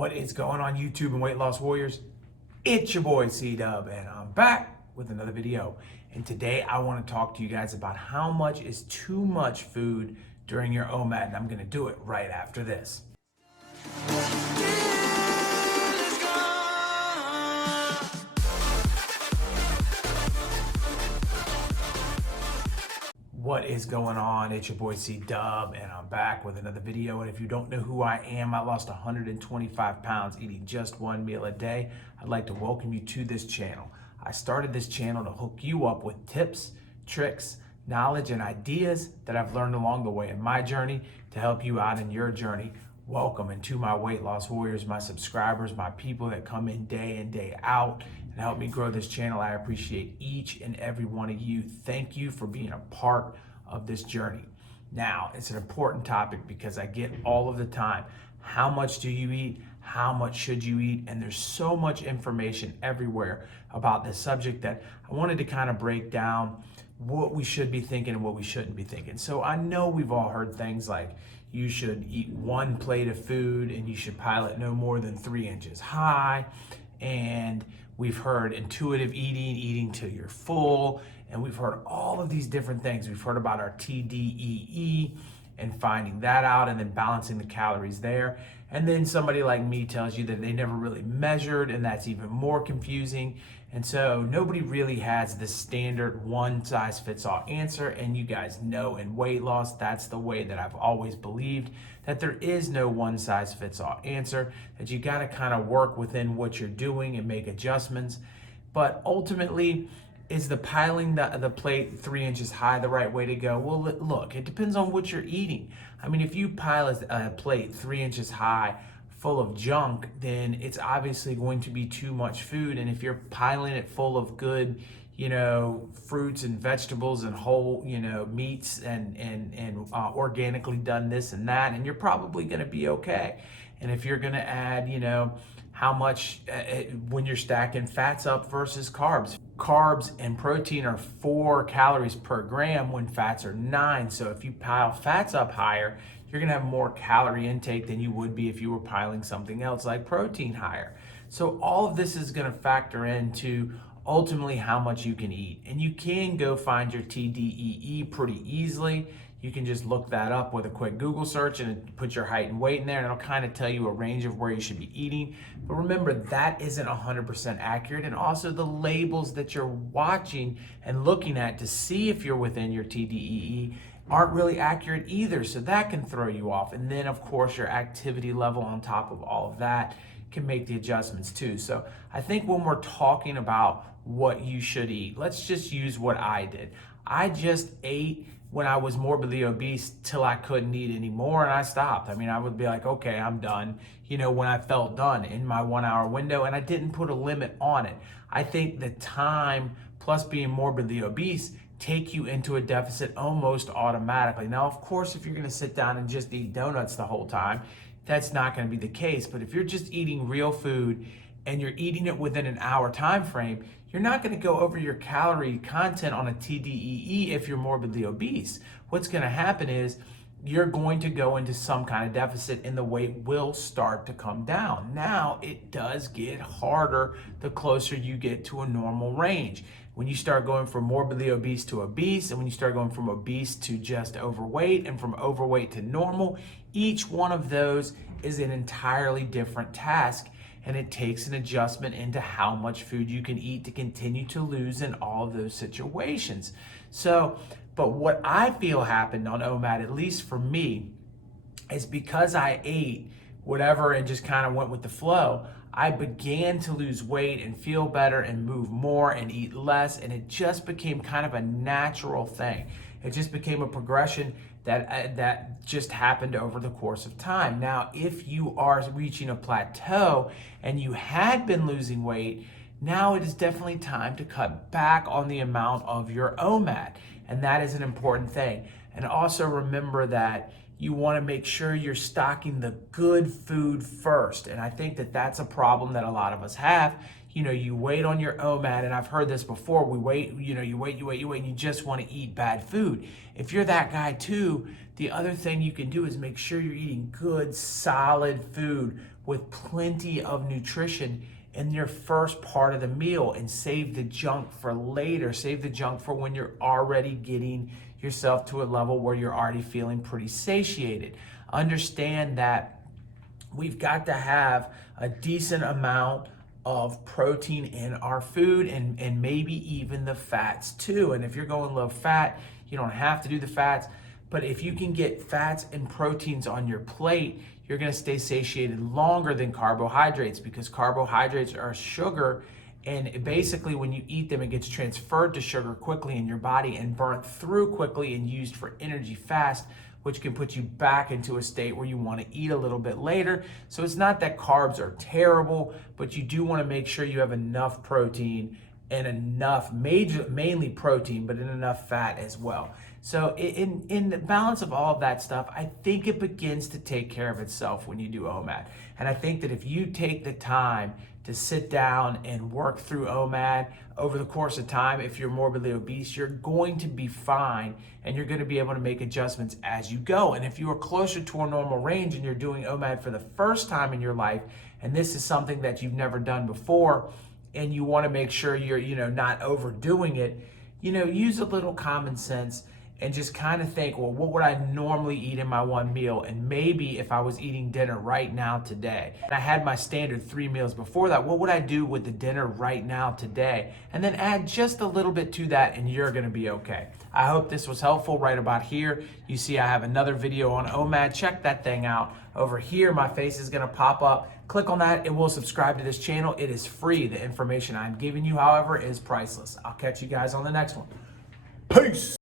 What is going on YouTube and Weight Loss Warriors? It's your boy C-Dub and I'm back with another video. And today I want to talk to you guys about how much is too much food during your OMAD, and I'm going to do it right after this. What is going on? It's your boy C-Dub and I'm back with another video. And if you don't know who I am, I lost 125 pounds eating just one meal a day. I'd like to welcome you to this channel. I started this channel to hook you up with tips, tricks, knowledge, and ideas that I've learned along the way in my journey to help you out in your journey. Welcome, and to my weight loss warriors, my subscribers, my people that come in day out and help me grow this channel. I appreciate each and every one of you. Thank you for being a part of this journey. Now, it's an important topic because I get all of the time, how much do you eat? How much should you eat? And there's so much information everywhere about this subject that I wanted to kind of break down what we should be thinking and what we shouldn't be thinking. So I know we've all heard things like you should eat one plate of food and you should pile it no more than 3 inches high. And we've heard intuitive eating till you're full. And we've heard all of these different things. We've heard about our TDEE and finding that out and then balancing the calories there. And then somebody like me tells you that they never really measured, and that's even more confusing. And so nobody really has the standard one size fits all answer. And you guys know in weight loss, that's the way that I've always believed, that there is no one size fits all answer, that you got to kind of work within what you're doing and make adjustments. But ultimately, is the piling the plate 3 inches high the right way to go? Well, look, it depends on what you're eating. I mean, if you pile a plate 3 inches high full of junk, then it's obviously going to be too much food. And if you're piling it full of good, fruits and vegetables and whole, meats and organically done this and that, and you're probably going to be okay. And if you're going to add, how much when you're stacking fats up versus carbs. Carbs and protein are 4 calories per gram when fats are 9. So if you pile fats up higher, you're gonna have more calorie intake than you would be if you were piling something else like protein higher. So all of this is gonna factor into ultimately how much you can eat. And you can go find your TDEE pretty easily. You can just look that up with a quick Google search and put your height and weight in there, and it'll kind of tell you a range of where you should be eating. But remember, that isn't 100% accurate. And also the labels that you're watching and looking at to see if you're within your TDEE aren't really accurate either. So that can throw you off. And then of course your activity level on top of all of that can make the adjustments too. So I think when we're talking about what you should eat, let's just use what I did. I just ate when I was morbidly obese till I couldn't eat anymore, and I stopped. I mean, I would be like, okay, I'm done, when I felt done in my 1 hour window, and I didn't put a limit on it. I think the time plus being morbidly obese take you into a deficit almost automatically. Now, of course, if you're gonna sit down and just eat donuts the whole time, that's not gonna be the case. But if you're just eating real food and you're eating it within an hour time frame, you're not going to go over your calorie content on a TDEE if you're morbidly obese. What's going to happen is you're going to go into some kind of deficit and the weight will start to come down. Now, it does get harder the closer you get to a normal range. When you start going from morbidly obese to obese, and when you start going from obese to just overweight, and from overweight to normal, each one of those is an entirely different task. And it takes an adjustment into how much food you can eat to continue to lose in all of those situations. So, but what I feel happened on OMAD, at least for me, is because I ate whatever and just kind of went with the flow, I began to lose weight and feel better and move more and eat less. And it just became kind of a natural thing. It just became a progression that just happened over the course of time. Now, if you are reaching a plateau and you had been losing weight, now it is definitely time to cut back on the amount of your OMAD. And that is an important thing. And also remember that you want to make sure you're stocking the good food first. And I think that that's a problem that a lot of us have. You wait on your OMAD, and I've heard this before. You wait, and you just want to eat bad food. If you're that guy too, the other thing you can do is make sure you're eating good, solid food with plenty of nutrition in your first part of the meal, and save the junk for later. Save the junk for when you're already getting yourself to a level where you're already feeling pretty satiated. Understand that we've got to have a decent amount of protein in our food, and maybe even the fats too. And if you're going low fat, you don't have to do the fats, but if you can get fats and proteins on your plate, you're going to stay satiated longer than carbohydrates, because carbohydrates are sugar, and basically when you eat them, it gets transferred to sugar quickly in your body and burnt through quickly and used for energy fast, which can put you back into a state where you want to eat a little bit later. So it's not that carbs are terrible, but you do want to make sure you have enough protein and enough, mainly protein, but in enough fat as well. So in the balance of all of that stuff, I think it begins to take care of itself when you do OMAD. And I think that if you take the time to sit down and work through OMAD over the course of time, if you're morbidly obese, you're going to be fine, and you're going to be able to make adjustments as you go. And if you are closer to a normal range and you're doing OMAD for the first time in your life, and this is something that you've never done before, and you want to make sure you're not overdoing it, use a little common sense and just kind of think, well, what would I normally eat in my one meal? And maybe if I was eating dinner right now today, and I had my standard 3 meals before that, what would I do with the dinner right now today? And then add just a little bit to that, and you're gonna be okay. I hope this was helpful. Right about here, you see I have another video on OMAD. Check that thing out. Over here, my face is gonna pop up. Click on that and we'll subscribe to this channel. It is free. The information I'm giving you, however, is priceless. I'll catch you guys on the next one. Peace.